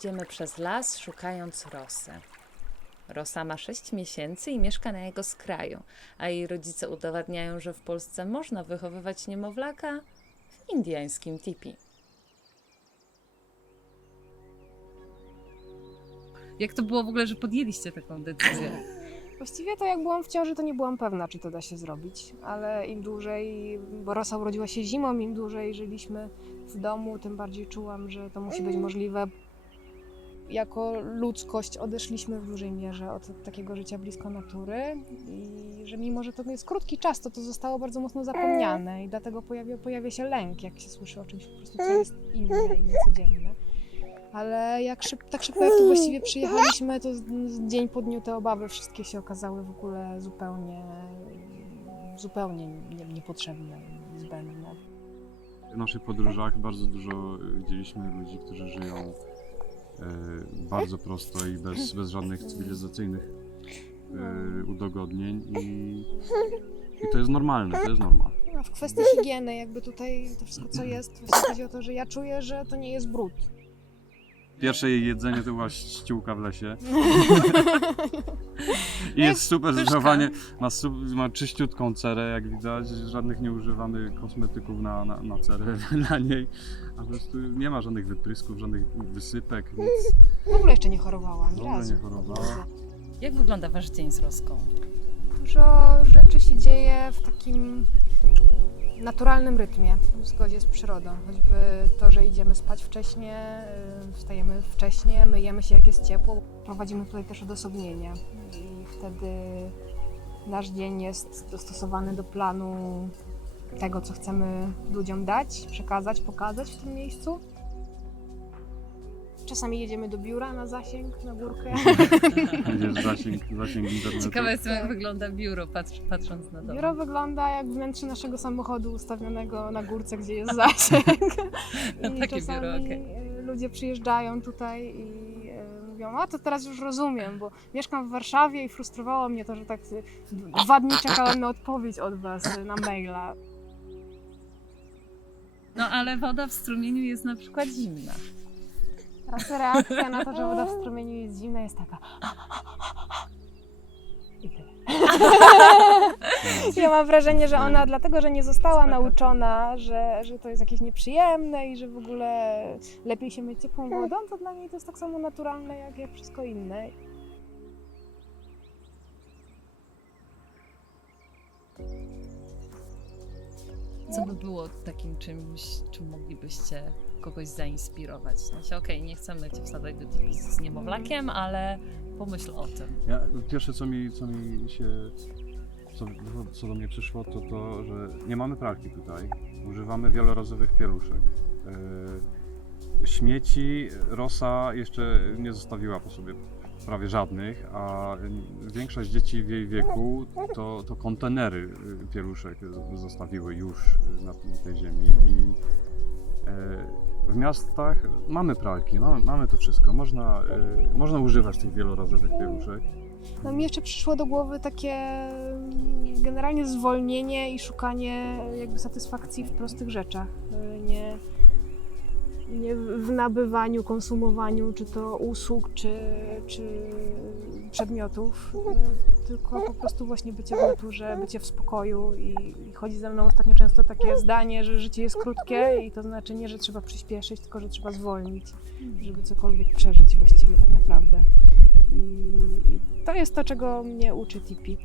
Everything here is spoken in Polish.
Idziemy przez las, szukając Rosy. Rosa ma 6 miesięcy i mieszka na jego skraju, a jej rodzice udowadniają, że w Polsce można wychowywać niemowlaka w indyjskim tipi. Jak to było w ogóle, że podjęliście taką decyzję? Właściwie to jak byłam w ciąży, to nie byłam pewna, czy to da się zrobić, ale im dłużej, bo Rosa urodziła się zimą, im dłużej żyliśmy w domu, tym bardziej czułam, że to musi być możliwe. Jako ludzkość odeszliśmy w dużej mierze od takiego życia blisko natury i że mimo, że to jest krótki czas, to to zostało bardzo mocno zapomniane i dlatego pojawia, pojawia się lęk, jak się słyszy o czymś po prostu, co jest inne i niecodzienne. Ale jak szyb, tak szybko jak tu właściwie przyjechaliśmy, to dzień po dniu te obawy wszystkie się okazały w ogóle zupełnie, zupełnie nie, niepotrzebne, niezbędne. W naszych podróżach bardzo dużo y, widzieliśmy ludzi, którzy żyją bardzo prosto i bez, bez żadnych cywilizacyjnych e, udogodnień i, i to jest normalne, to jest norma. No, w kwestii higieny, jakby tutaj to wszystko co jest, chodzi o to, że ja czuję, że to nie jest brud. Pierwsze jej jedzenie to była ściółka w lesie. I jest super pyszka. zachowanie, ma, su- ma czyściutką cerę, jak widać, żadnych nie używamy kosmetyków na, na, na cerę dla niej, a po prostu nie ma żadnych wyprysków, żadnych wysypek, nic. W ogóle jeszcze nie chorowała, W ogóle nie chorowała. Jak wygląda wasz dzień z Roską? Dużo rzeczy się dzieje w takim naturalnym rytmie, w zgodzie z przyrodą. Choćby to, że idziemy spać wcześnie, y, wstajemy wcześnie, myjemy się jak jest ciepło. Prowadzimy tutaj też odosobnienie i wtedy nasz dzień jest dostosowany do planu tego, co chcemy ludziom dać, przekazać, pokazać w tym miejscu. Czasami jedziemy do biura na zasięg, na górkę. Widzisz zasięg, zasięg internetu. Ciekawe jestem, jak wygląda biuro, patrz, patrząc na dom. Biuro wygląda jak wnętrze naszego samochodu ustawionego na górce, gdzie jest zasięg. I Takie czasami biuro, okej. y, ludzie przyjeżdżają tutaj i y, mówią, a to teraz już rozumiem, bo mieszkam w Warszawie i frustrowało mnie to, że tak y, dwa dni czekałem na odpowiedź od was na maila. No ale woda w strumieniu jest na przykład zimna. Teraz reakcja na to, że woda w strumieniu jest zimna jest taka i tyle. Ja mam wrażenie, że ona dlatego, że nie została Spoko. nauczona, że, że to jest jakieś nieprzyjemne i że w ogóle lepiej się myć ciepłą wodą, to dla niej to jest tak samo naturalne jak, jak wszystko inne. Co by było takim czymś, czym moglibyście kogoś zainspirować? Sensie, okej, nie chcemy cię wsadzać do tipi z niemowlakiem, ale pomyśl o tym. Ja, pierwsze co mi, co mi się, co, co do mnie przyszło, to to, że nie mamy pralki tutaj. Używamy wielorazowych pieluszek. Yy, śmieci Rosa jeszcze nie zostawiła po sobie prawie żadnych, a większość dzieci w jej wieku to, to kontenery y, pieluszek zostawiły już na tej ziemi i yy, w miastach mamy pralki, mamy, mamy to wszystko. Można, y, można używać tych wielorazowych pieluszek. No mi jeszcze przyszło do głowy takie mm, generalnie zwolnienie i szukanie jakby satysfakcji w prostych rzeczach. Nie, nie w nabywaniu, konsumowaniu, czy to usług, czy, czy przedmiotów, y, tylko po prostu właśnie bycie w naturze, bycie w spokoju i, i chodzi ze mną ostatnio często takie zdanie, że życie jest krótkie i to znaczy nie, że trzeba przyspieszyć, tylko że trzeba zwolnić, żeby cokolwiek przeżyć właściwie tak naprawdę. I, i to jest to, czego mnie uczy Tipi.